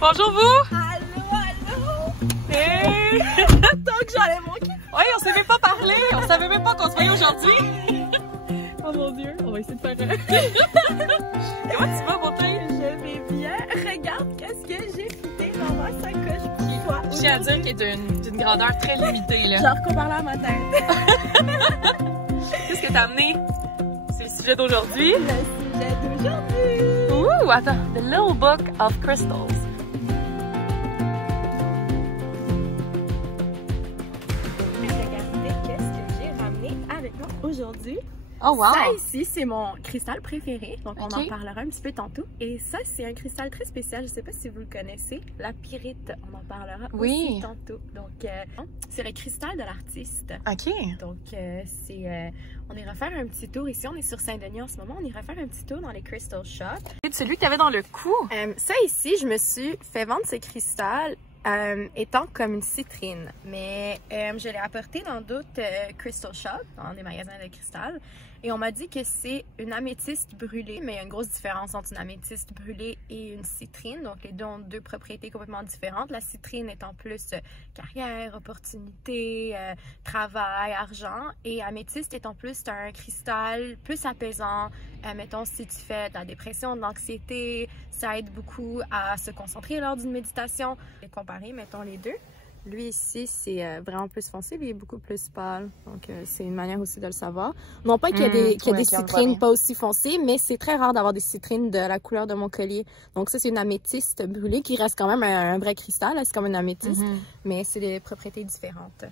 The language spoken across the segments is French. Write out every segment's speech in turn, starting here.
Bonjour vous! Allô, allô! Hey! Tant que j'allais manquer! Oui, on s'est même pas parlé! On savait même pas qu'on se voyait aujourd'hui! Oh mon dieu, on va essayer de faire Comment tu vas, beauté? Je vais bien. Regarde qu'est-ce que j'ai fité dans ma sacoche pour toi. Je tiens à dire qu'elle est d'une grandeur très limitée, là. Genre qu'on parlait à ma tête. Qu'est-ce que t'as amené? C'est le sujet d'aujourd'hui. Le sujet d'aujourd'hui. Ouh, attends. The Little Book of Crystals. Regardez qu'est-ce que j'ai ramené avec moi aujourd'hui. Oh wow! Ça ici, c'est mon cristal préféré, donc on en Ok. parlera un petit peu tantôt. Et ça, c'est un cristal très spécial, je sais pas si vous le connaissez, la pyrite, on en parlera Oui. aussi tantôt. Donc, c'est le cristal de l'artiste. OK. Donc, on ira faire un petit tour ici, on est sur Saint-Denis en ce moment, on ira faire un petit tour dans les crystal shops. C'est celui que t'avais dans le cou. Ça ici, je me suis fait vendre ce cristal étant comme une citrine, mais je l'ai apporté dans d'autres crystal shops, dans des magasins de cristal, et on m'a dit que c'est une améthyste brûlée, mais il y a une grosse différence entre une améthyste brûlée et une citrine, donc les deux ont deux propriétés complètement différentes. La citrine étant plus carrière, opportunité, travail, argent, et améthyste étant plus un cristal plus apaisant. Mettons, si tu fais de la dépression, de l'anxiété, ça aide beaucoup à se concentrer lors d'une méditation. Et comparer, mettons, les deux. Lui ici, c'est vraiment plus foncé, lui il est beaucoup plus pâle. Donc, c'est une manière aussi de le savoir. Non pas qu'il y a des, citrines pas aussi foncées, mais c'est très rare d'avoir des citrines de la couleur de mon collier. Donc, ça, c'est une améthyste brûlée qui reste quand même un vrai cristal. C'est comme une améthyste, mais c'est des propriétés différentes.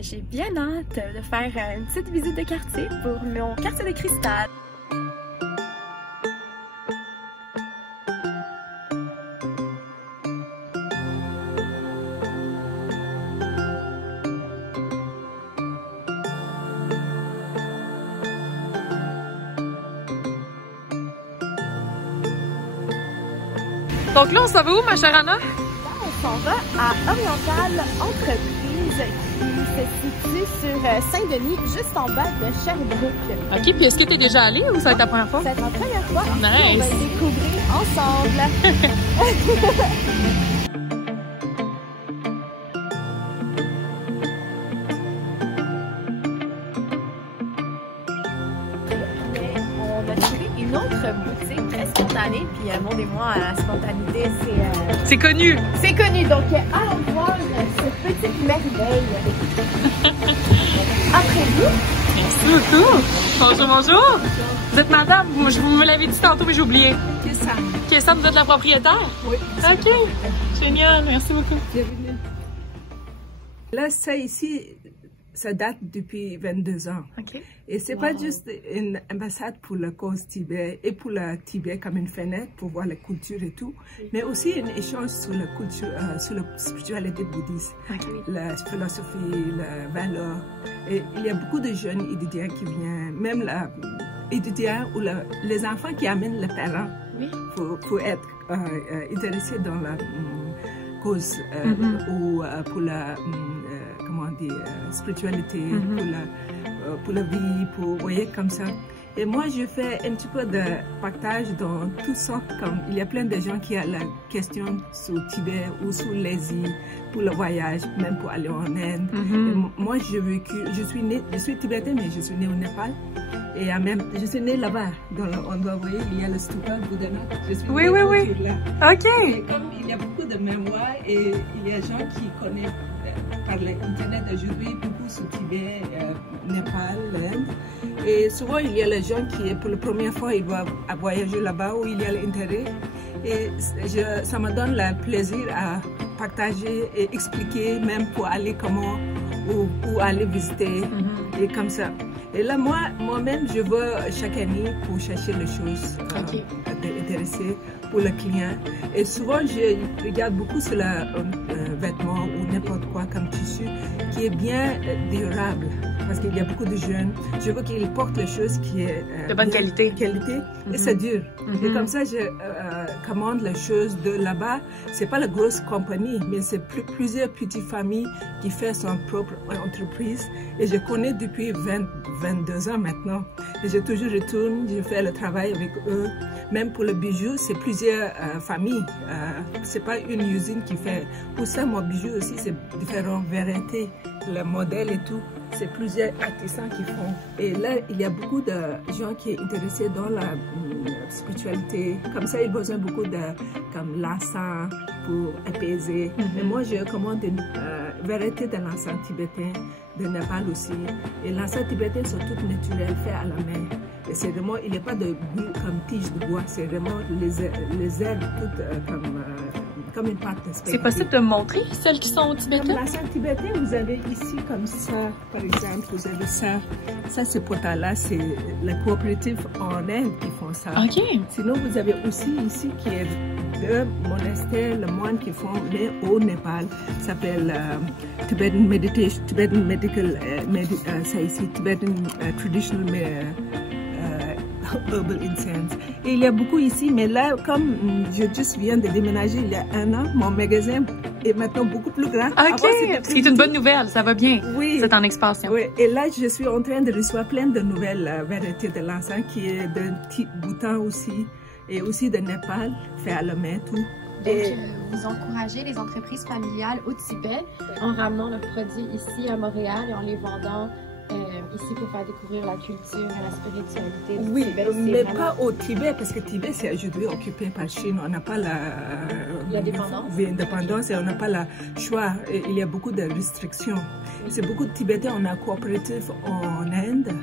J'ai bien hâte de faire une petite visite de quartier pour mon quartier de cristal. Donc là, on s'en va où, ma chère Anna? Là, on s'en va à Oriental Entreprise qui se situe sur Saint-Denis, juste en bas de Sherbrooke. OK, puis est-ce que t'es déjà allée ou ça va être ta première fois? C'est ma première fois. Nice. On va le découvrir ensemble. On a trouvé une autre boutique très spontanée, puis Maud et moi, la spontanéité, C'est connu. c'est connu. Donc, allons voir cette petite merveille. Après vous. Merci beaucoup. Bonjour, bonjour. Vous êtes madame? Vous me l'avez dit tantôt, mais j'ai oublié. Qu'est-ce que vous êtes la propriétaire? Oui. OK. Génial. Merci beaucoup. Bienvenue. Là, ça ici, ça date depuis 22 ans. OK. Et c'est pas juste une ambassade pour la cause Tibet et pour le Tibet comme une fenêtre pour voir la culture et tout, mais aussi un échange sur la culture, sur la spiritualité bouddhiste, la philosophie, la valeur. Et il y a beaucoup de jeunes étudiants qui viennent, même étudiants ou les enfants qui amènent les parents pour être intéressés dans la cause ou pour la comment on dit, spiritualité, pour la vie, pour voyez comme ça. Et moi, je fais un petit peu de partage dans toutes sortes, comme il y a plein de gens qui ont la question sur Tibet ou sur l'Asie, pour le voyage, même pour aller en Inde. Et moi, je suis tibétaine, mais je suis née au Népal. Et je suis née là-bas, dans l'endroit, vous voyez, il y a le stupa Bouddhanath. Je suis née là. OK. Et comme il y a beaucoup de mémoires et il y a des gens qui connaissent par l'internet aujourd'hui beaucoup sur Tibet, Népal, l'Inde. Et souvent il y a les gens qui, pour la première fois, ils doivent voyager là-bas où il y a l'intérêt. Et ça me donne le plaisir à partager et expliquer, même pour aller comment, ou aller visiter, et comme ça. Et là, moi-même, je vais chaque année pour chercher les choses intéressées pour le client. Et souvent, je regarde beaucoup sur le vêtement ou n'importe quoi comme tissu qui est bien durable. parce qu'il y a beaucoup de jeunes. Je veux qu'ils portent les choses qui est de bonne qualité. Et c'est dur. Et comme ça, je commande les choses de là-bas. C'est pas la grosse compagnie, mais c'est plusieurs petites familles qui font son propre entreprise. Et je connais depuis 22 ans maintenant. Et je toujours retourne, je fais le travail avec eux. Même pour le bijou, c'est plusieurs familles. C'est pas une usine qui fait. Pour ça, mon bijou aussi, c'est différentes variétés. Le modèle et tout, c'est plusieurs artisans qui font. Et là, il y a beaucoup de gens qui sont intéressés dans la spiritualité. Comme ça, ils ont besoin beaucoup de comme l'encens pour apaiser. Et moi, je commande une variété de l'encens tibétain, de Népal aussi. Et l'encens tibétain sont toutes naturelles, faits à la main. Et c'est vraiment, il n'y a pas de goût comme tige de bois, c'est vraiment les herbes toutes comme une pâte. C'est possible de montrer celles qui sont tibétaines? Comme l'encens tibétain, vous avez ici comme ça, par exemple, vous avez ça. Ça, ce potala, c'est la coopérative en Inde qui font ça. OK. Sinon, vous avez aussi ici qui est deux monastères, le moine qui font, mais au Népal, s'appelle Tibetan Meditation, Tibetan Medical, ça ici, Tibetan Traditional Herbal Incense. Et il y a beaucoup ici, mais là, comme je juste viens de déménager il y a 1 an, mon magasin est maintenant beaucoup plus grand. OK, c'est une bonne nouvelle, ça va bien. Oui. C'est en expansion. Oui, et là, je suis en train de recevoir plein de nouvelles variétés de l'encens qui est de Bhoutan aussi, et aussi de Népal, fait à la main, tout. Donc, vous encouragez les entreprises familiales au Tibet en ramenant leurs produits ici à Montréal et en les vendant ici pour faire découvrir la culture et la spiritualité du Tibet. Mais pas au Tibet, parce que Tibet, c'est aujourd'hui occupé par Chine. On n'a pas l'indépendance et on n'a pas le choix. Et il y a beaucoup de restrictions. C'est beaucoup de Tibétains. On a coopérative en Inde,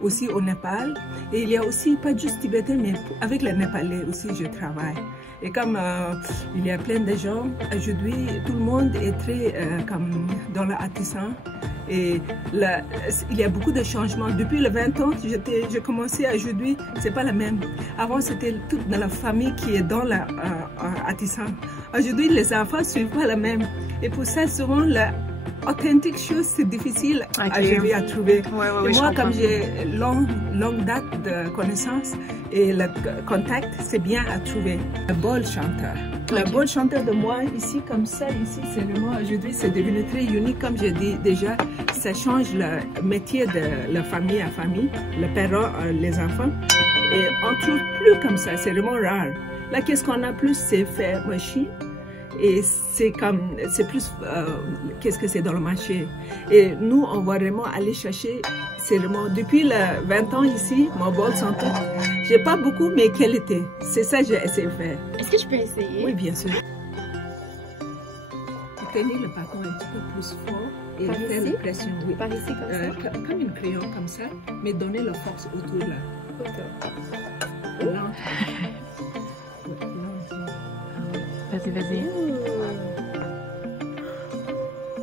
aussi au Népal. Et il y a aussi, pas juste Tibétains, mais avec les Népalais aussi, je travaille. Et comme il y a plein de gens, aujourd'hui, tout le monde est très comme dans l'artisan. Et là, il y a beaucoup de changements. Depuis les 20 ans, j'ai commencé à aujourd'hui, c'est pas la même. Avant, c'était toute dans la famille qui est dans l'artisan. Aujourd'hui, les enfants ne suivent pas la même. Et pour ça, souvent, l'authentique chose, c'est difficile à trouver. Et moi, comme j'ai longue date de connaissance et le contact, c'est bien à trouver. Le bol chanteur. Le bol chanteur de moi, ici, comme ça, ici, c'est vraiment, aujourd'hui, c'est devenu très unique. Comme je dis déjà, ça change le métier de la famille à famille, le parent, les enfants. Et on ne trouve plus comme ça, c'est vraiment rare. Là, qu'est-ce qu'on a plus, c'est fait machine. Et c'est plus, qu'est-ce que c'est dans le marché. Et nous, on va vraiment aller chercher, c'est vraiment, depuis les 20 ans ici, mon bol chanteur, j'ai pas beaucoup, mais qualité. C'est ça que j'ai essayé de faire. Est-ce que je peux essayer? Oui, bien sûr. Tenir le bâton un petit peu plus fort et faire une pression. Oui. Par ici, comme ça? Comme une crayon, comme ça, mais donner la force autour là. Lentement. Vas-y, vas-y.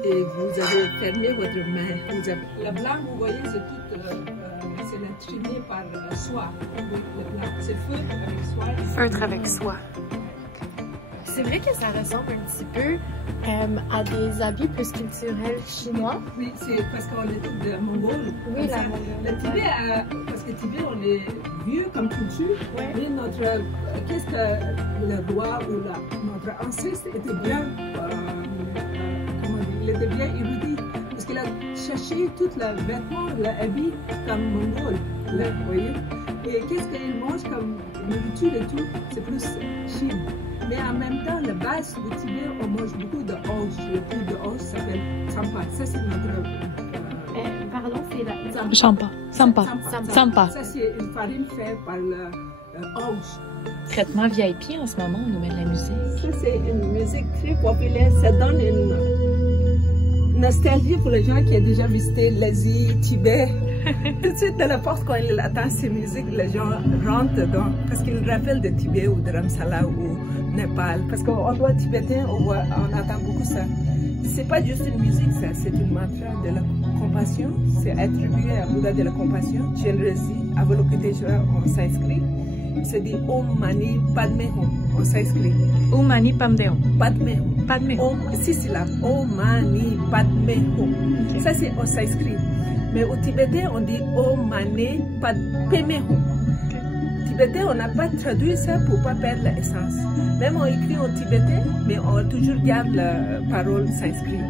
Et vous avez fermé votre main. Le blanc, vous voyez, c'est tout, c'est trimé par soie. Le blanc, c'est feutre avec soie. Feutre avec soie. C'est vrai que ça ressemble un petit peu à des habits plus culturels chinois. Oui, c'est parce qu'on est tous de Mongols. Oui, la Mongolie. Le Tibet, parce que Tibet, on est vieux comme culture, mais notre, qu'est-ce que le roi ou notre ancêtre était bien, comment dire, il était bien érudit. Parce qu'il a cherché tout le vêtement, l'habit comme mongol, là, vous voyez. Et qu'est-ce qu'il mange comme nourriture et tout, c'est plus Chine. Mais en même temps, la base du Tibet, on mange beaucoup de orge. Le plus de orge s'appelle Sampa. Ça, c'est notre... pardon, c'est la... Sampa. Ça, c'est une farine faite par l'orge. Traitement VIP en ce moment, on nous met de la musique. Ça, c'est une musique très populaire. Ça donne une nostalgie pour les gens qui ont déjà visité l'Asie, Tibet. Tout de suite, dans la porte, quand il attend ces musiques, les gens rentrent dedans. Parce qu'ils rappellent de Tibet ou de Ramsala ou Népal. Parce qu'on doit tibétain, on entend beaucoup ça. C'est pas juste une musique, ça. C'est une mantra de la compassion. C'est attribué à Bouddha de la compassion. Généresie, Avalokiteshvara en sanskrit. C'est dit Om Mani Padme Hum. au sanskrit. Om Mani Padme Hum. Padme Hum. Padme Hum. Om, 6 syllabes. Om Mani Padme Hum. Okay. Ça, c'est au sanskrit. Mais au tibétain, on dit Om Mani Padme Hum. Tibétain, on n'a pas traduit ça pour ne pas perdre l'essence. Même on écrit en tibétain, mais on toujours garde la parole sanskrit.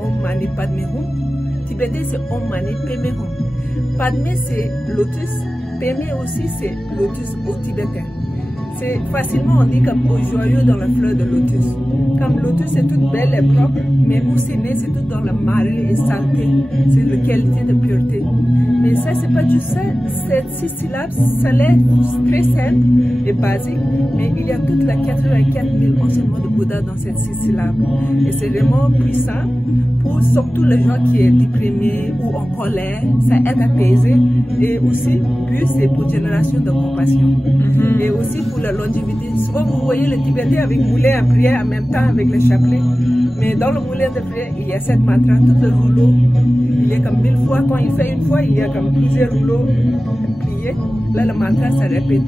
Om Mani Padme Hum. Tibétain, c'est Om Mani Padme Hum. Padme, c'est lotus. Peme aussi, c'est lotus au tibétain. C'est facilement, on dit comme au joyau dans la fleur de lotus. Comme lotus, c'est toute belle et propre, mais où c'est né, c'est tout dans la marée et saleté. C'est la qualité de pureté. Mais ça, c'est pas juste ça. Cette 6 syllabes, ça l'est très simple et basique, mais il y a toute la 84 000 enseignements de Bouddha dans cette 6 syllabes. Et c'est vraiment puissant pour surtout les gens qui sont déprimés ou en colère. Ça aide à apaiser. Et aussi, puis c'est pour génération de compassion. Et aussi pour la longévité. Souvent, vous voyez le Tibétain avec moulin à prière en même temps avec le chapelet. Mais dans le moulin de prière, il y a 7 mantras, tout le rouleau. Il y a comme 1000 fois. Quand il fait une fois, il y a comme plusieurs rouleaux pliés. Là, le mantra, ça répète.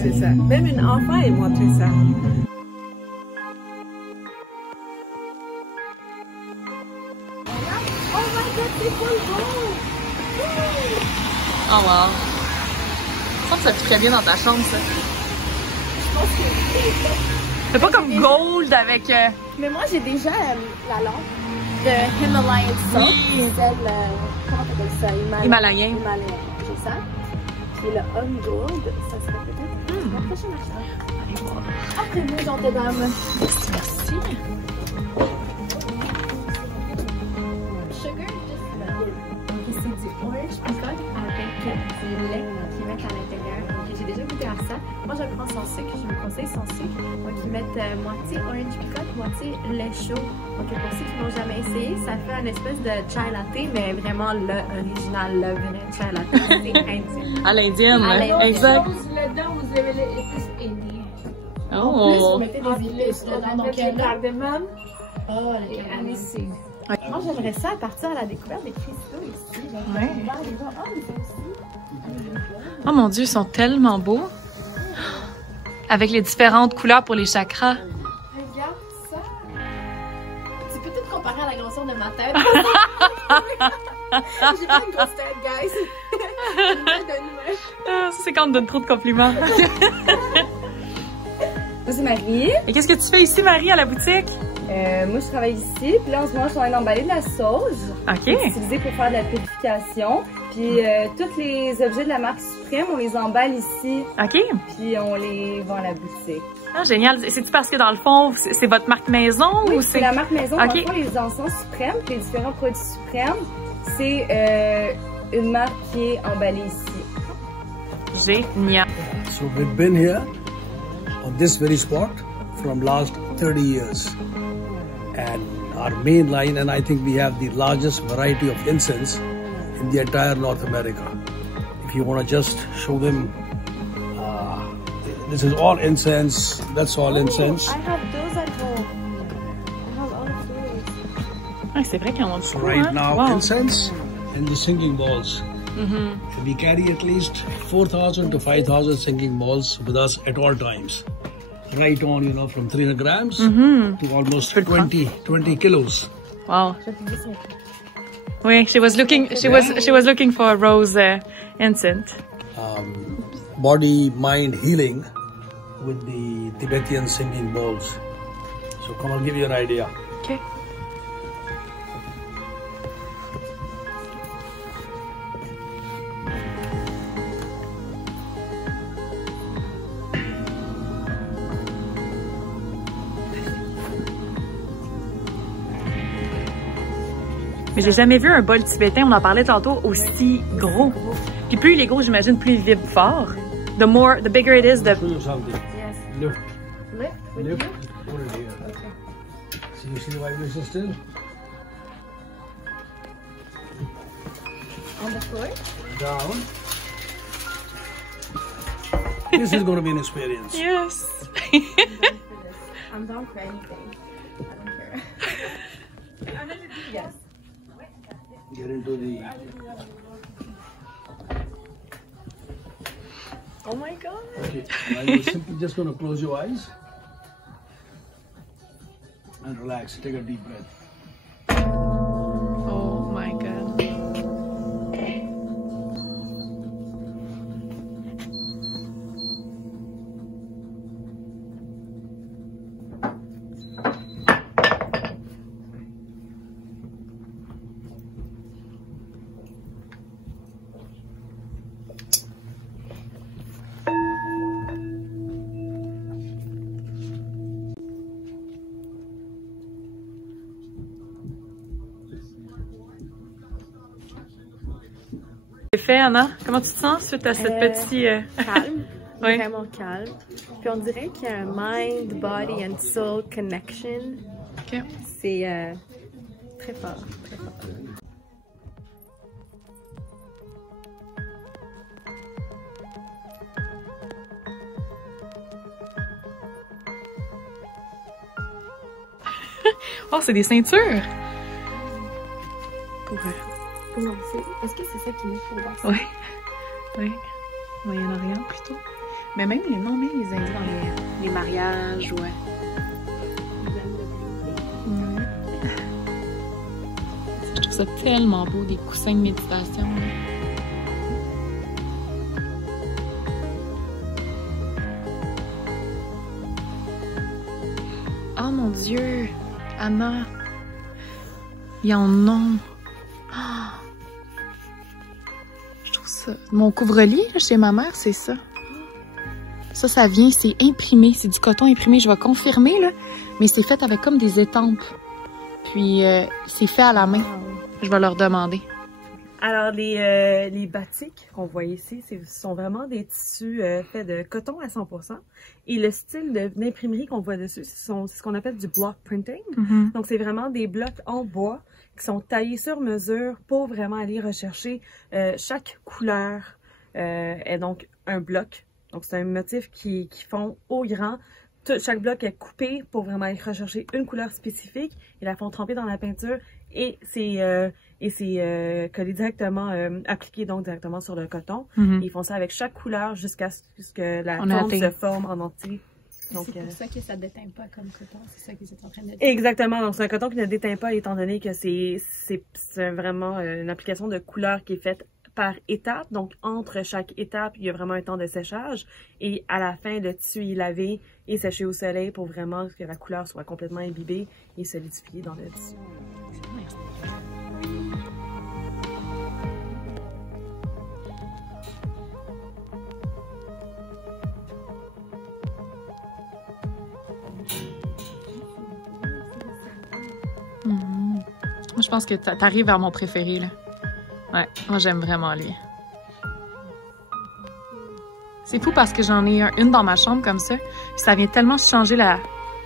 C'est ça. Même un enfant est montré ça. Oh wow. Je pense que ça te ferait bien dans ta chambre, ça. C'est pas comme gold avec... Mais moi, j'ai déjà la lampe de Himalayan Salt. Oui. Celle, comment t'appelles ça? Himalayen. Himalayen. J'ai ça. Puis le On Gold, ça serait peut-être la prochaine achat. Allez voir. Après nous, gentille dame. Merci. Sugar, c'est du orange peacock avec du lait qu'ils mettent à l'intérieur. J'ai déjà goûté à ça. Moi, je le prends sans sucre. Je vous conseille sans sucre. Donc, ils mettent moitié orange peacock, moitié lait chaud. Donc, pour ceux qui n'ont jamais essayé, ça fait une espèce de chai latte, mais vraiment l'original, le vrai chai latte. C'est indien. À l'indienne, À exact. Là-dedans, vous avez les épices indiennes. En plus, vous Oh. mettez des épices dedans. Donc, le cardamome et les aniseed. Moi, j'aimerais ça partir à la découverte des cristaux ici. Ouais. Ils sont aussi. Oh mon Dieu, ils sont tellement beaux. Avec les différentes couleurs pour les chakras. Regarde ça! Tu peux tout comparer à la grosseur de ma tête. J'ai pas une grosse tête, guys. Une tête de nuage. Ah, ça, c'est quand on te donne trop de compliments. Moi, c'est Marie. Et qu'est-ce que tu fais ici, Marie, à la boutique? Moi, je travaille ici. Puis là, en ce moment, je suis en train d'emballer de la sauge. OK. Utilisée pour faire de la purification. Puis tous les objets de la marque Suprême, on les emballe ici. OK. Puis on les vend à la boutique. Ah, génial. C'est-tu parce que, dans le fond, c'est votre marque maison Oui, ou c'est la marque maison. OK. Dans le fond, les encens Suprêmes, puis les différents produits Suprêmes, c'est une marque qui est emballée ici. Génial. So we've been here on this very spot from last 30 years. And our main line, and I think we have the largest variety of incense in the entire North America. If you want to just show them, this is all incense, that's all incense. I have those at home. I have all of those. Ah, c'est vrai qu'ils en ont So beaucoup, right hein? now, Wow. incense and the singing bowls. And we carry at least 4,000 to 5,000 singing bowls with us at all times. Right on, you know, from 300 grams to almost 20 kilos. Wow. Oui, she was looking for a rose incense. Body, mind healing with the Tibetan singing bowls. So come on, give you an idea. OK. Mais j'ai jamais vu un bol tibétain, on en parlait tantôt, aussi gros. Puis plus il est gros, j'imagine, plus il vibre fort. The bigger it is, Show you something. Yes. Lift. Lift with Lift. you? Put it here. Okay. So you see the vibration still? On the floor? Down. This is going to be an experience. Yes. I'm down for anything. I don't care. Yes. Get into the... Oh my God. Okay, now you're simply just going to close your eyes. and relax. Take a deep breath. Oh my God. C'est fait, Anna? Comment tu te sens suite à cette petite... Calme, Oui. vraiment calme. Puis on dirait qu'il y a un mind, body and soul connection. Ok. C'est très fort, très fort. Oh, c'est des ceintures! Pour... Est-ce que c'est ça qui met pour danser? Oui. Oui. Moyen-Orient, plutôt. Mais même les noms, même les indiens dans les mariages, ouais. Ouais. Je trouve ça tellement beau, des coussins de méditation. Oh mon Dieu! Anna! Il y en a. Je trouve ça. Mon couvre-lit chez ma mère, c'est ça. Ça vient, c'est imprimé. C'est du coton imprimé. Je vais confirmer, là. Mais c'est fait avec comme des étampes. Puis, c'est fait à la main. Je vais leur demander. Alors, les batiks qu'on voit ici, ce sont vraiment des tissus faits de coton à 100%. Et le style d'imprimerie qu'on voit dessus, c'est ce qu'on appelle du block printing. Mm-hmm. Donc, c'est vraiment des blocs en bois qui sont taillés sur mesure pour vraiment aller rechercher chaque couleur est donc un bloc. Donc, c'est un motif qui font au grand. Chaque bloc est coupé pour vraiment aller rechercher une couleur spécifique. Ils la font tremper dans la peinture et c'est collé directement, appliqué donc directement sur le coton. Mm-hmm. Ils font ça avec chaque couleur jusqu'à ce que la On a forme atteint. se forme en entier. Donc, C'est pour ça que ça ne déteint pas comme coton, c'est ça que vous êtes en train de dire. exactement, donc c'est un coton qui ne déteint pas étant donné que c'est vraiment une application de couleur qui est faite par étapes. Donc entre chaque étape, il y a vraiment un temps de séchage et à la fin, le tissu est lavé et séché au soleil pour vraiment que la couleur soit complètement imbibée et solidifiée dans le tissu. Moi, je pense que t'arrives vers mon préféré, là. Ouais, moi, j'aime vraiment lui. C'est fou parce que j'en ai une dans ma chambre comme ça. Puis ça vient tellement changer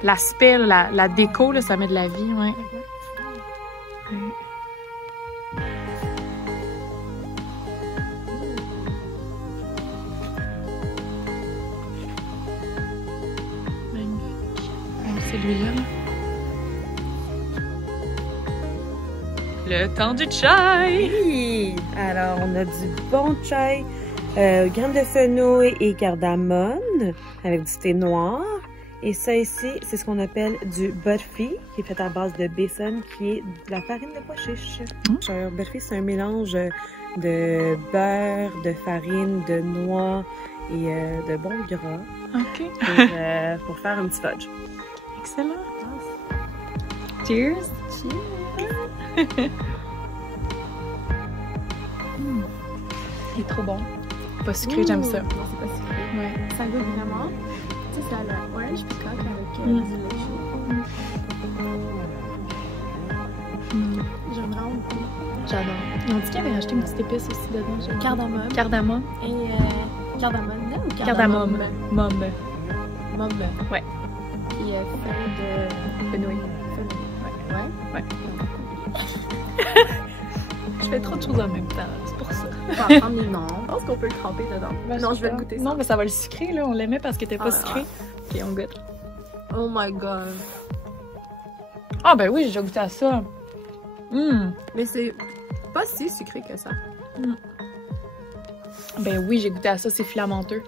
l'aspect, la déco, là, ça met de la vie, ouais. Ouais. Magnifique. Même celui-là, là. Le temps du chai! Oui! Alors, on a du bon chai, graines de fenouil et cardamone avec du thé noir. Et ça ici, c'est ce qu'on appelle du burfi, qui est fait à base de besan, qui est de la farine de pois chiche. Un burfi, c'est un mélange de beurre, de farine, de noix et de bon gras OK. pour faire un petit fudge. Excellent. Cheers! Il est trop bon. Pas sucré, j'aime ça. Non, c'est pas sucré. Ouais. Ça goûte vraiment. Tu sais, ça a l'orange peacock avec du lait chaud. J'aime vraiment beaucoup. J'adore. Ils ont dit qu'ils avaient rajouté une petite épice aussi dedans. Cardamome. Cardamome. Et cardamone, non? Ou Cardamome. Mom. Mom. Ouais. Puis feuille de Fenouil. Ouais. Ouais. Je fais trop de choses en même temps, c'est pour ça. Non, je pense qu'on peut le tremper dedans. Non, je vais le goûter ça. Non, mais ça va le sucrer, là. On l'aimait parce qu'il était pas sucré. Ok, on goûte. Oh my god. Ah, ben oui, j'ai déjà goûté à ça. Mais c'est pas si sucré que ça. Ben oui, j'ai goûté à ça, c'est filamenteux.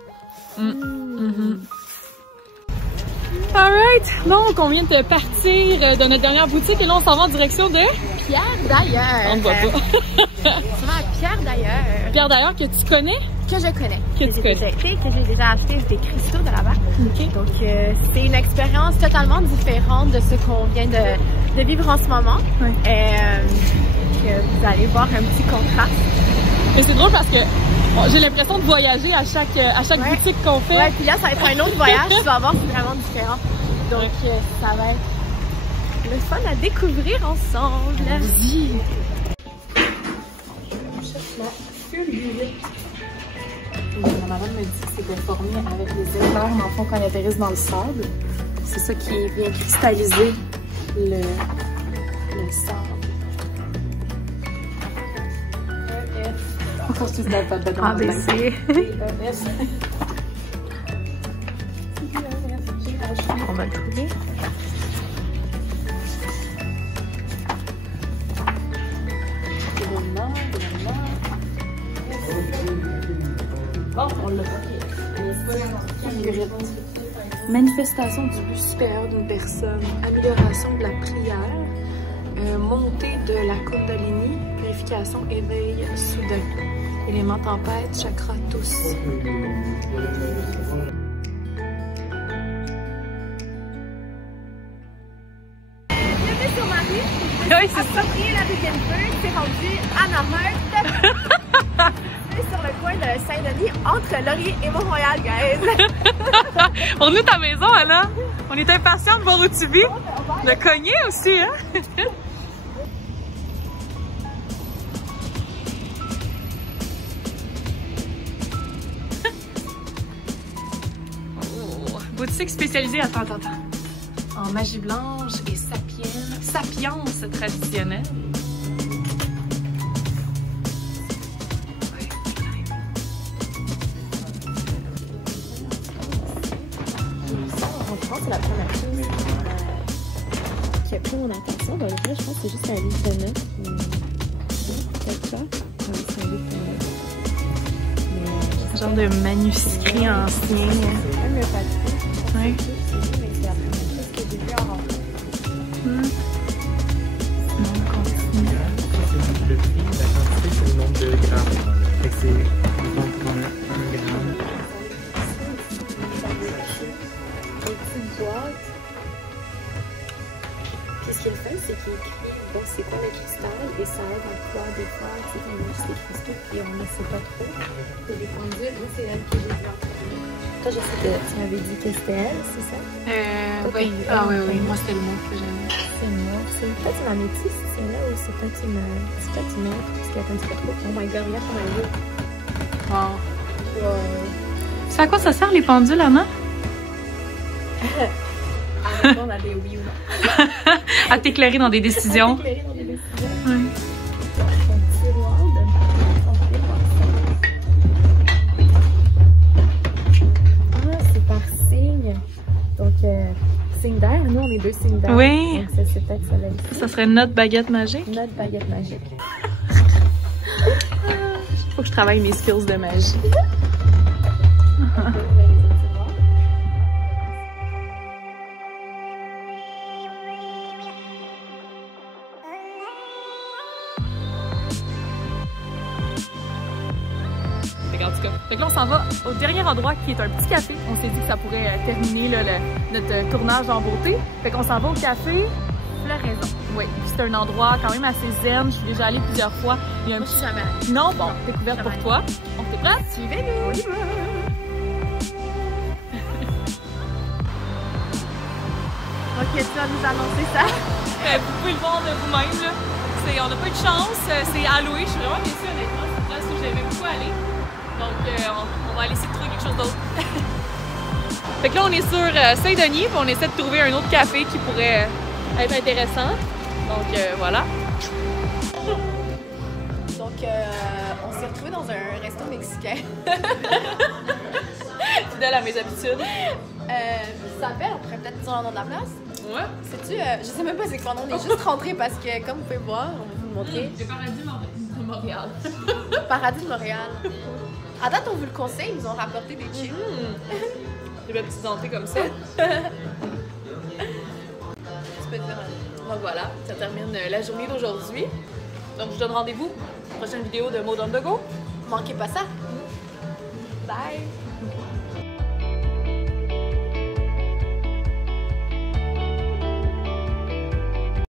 Alright, donc on vient de partir de notre dernière boutique et là on s'en va en direction de Pierre d'ailleurs. On ne voit pas. Tu vas à Pierre d'ailleurs. Pierre d'ailleurs que tu connais? Que je connais. Que tu connais. Que j'ai déjà acheté des cristaux de là-bas. Ok. Donc c'était une expérience totalement différente de ce qu'on vient de vivre en ce moment. Ouais. Que vous allez voir un petit contraste. Et c'est drôle parce que bon, j'ai l'impression de voyager à chaque boutique qu'on fait. Ouais, puis là ça va être un autre voyage, tu vas voir, c'est vraiment différent. Donc ça va être le fun à découvrir ensemble. Vas-y. Ma maman me dit que c'était formé avec les éleveurs, dans le fond, quand ils atterrissent dans le sable. C'est ça qui vient cristalliser le sable. Encore plus d'alphabet dans le ABC. On va le trouver. Bon, on l'a pas. Manifestation du but supérieur d'une personne, amélioration de la prière, montée de la Kundalini, purification, éveil soudain, élément tempête, chakra tous. Sur ma rue, Oui, c'est ça. approprié la Wickenburg, c'est rendu à Namert. Sur le coin de Saint-Denis, entre Laurier et Mont-Royal, guys. Pour nous, ta maison, Anna, on est impatients de voir où tu vis. Le cogner aussi, hein? Oh, boutique spécialisée, attends. En magie blanche et sapience traditionnelle. En France, c'est la première chose qui a pris mon attention. Dans le vrai, je pense que c'est juste un livre de notes. Quelque chose. C'est un livre de notes. Ce genre de manuscrit ancien. Même le papier. Ouais. Mais c'est la première chose que j'ai vue en rentrée. Le prix, la quantité, c'est le nombre de grammes. Fait que c'est 1 gramme. Des petites boîtes. Puis ce qu'il fait, c'est qu'il écrit bon, c'est quoi le cristal et ça aide à quoi des fois, tu sais, quand on a des cristaux puis on ne sait pas trop. C'est des pendules, moi c'est elle que j'ai vu en premier. Toi, je sais que tu m'avais dit que c'était elle, c'est ça? Oui. Ah oui, moi c'était le mot que j'aimais. C'est moi. C'est peut-être une améthyste, c'est là, ou c'est peut-être une autre, parce qu'elle est un petit peu trop. Oh my god, regarde comme elle est. Wow. Wow. C'est à quoi ça sert les pendules, Anna? À répondre à des oui ou non. À t'éclairer dans des décisions. Éclairé dans des décisions. Oui. Son tiroir de... On va aller voir ça. Ah, c'est par signe. Donc, signe d'air. Nous, on est 2 signes d'air. Oui. Donc, c'est peut-être ça la Ça serait notre baguette magique. Notre baguette magique. Faut que je travaille mes skills de magie. Fait que là, on s'en va au dernier endroit qui est un petit café. On s'est dit que ça pourrait terminer là, notre tournage en beauté. Fait qu'on s'en va au café Floraison. Oui, c'est un endroit quand même assez zen. Je suis déjà allée plusieurs fois. Il y a un petit... Jamais. Non, bon, découverte pour toi. On t'est prête? Suivez-nous. Oui. Ok, tu vas nous annoncer ça. Vous pouvez le voir de vous-même. Là. On n'a pas eu de chance. C'est à louer. Je suis vraiment déçue, honnêtement. C'est une place où j'aimais beaucoup aller. Donc, on va aller essayer de trouver quelque chose d'autre. Fait que là, on est sur Saint-Denis, puis on essaie de trouver un autre café qui pourrait être intéressant. Donc, voilà. Donc, on s'est retrouvés dans un resto mexicain. Fidèle à mes habitudes. Ça s'appelle, on pourrait peut-être dire le nom de la place. Ouais. Sais-tu, je sais même pas c'est quoi le nom, on est juste rentrés parce que, comme vous pouvez voir, on va vous le montrer. J'ai paradis de Montréal. Paradis de Montréal. À date, on vous le conseille, ils nous ont rapporté des chips. Des belles petites entrées comme ça. Donc voilà, ça termine la journée d'aujourd'hui. Donc je vous donne rendez-vous. Prochaine vidéo de Mode on the go. Manquez pas ça. Bye!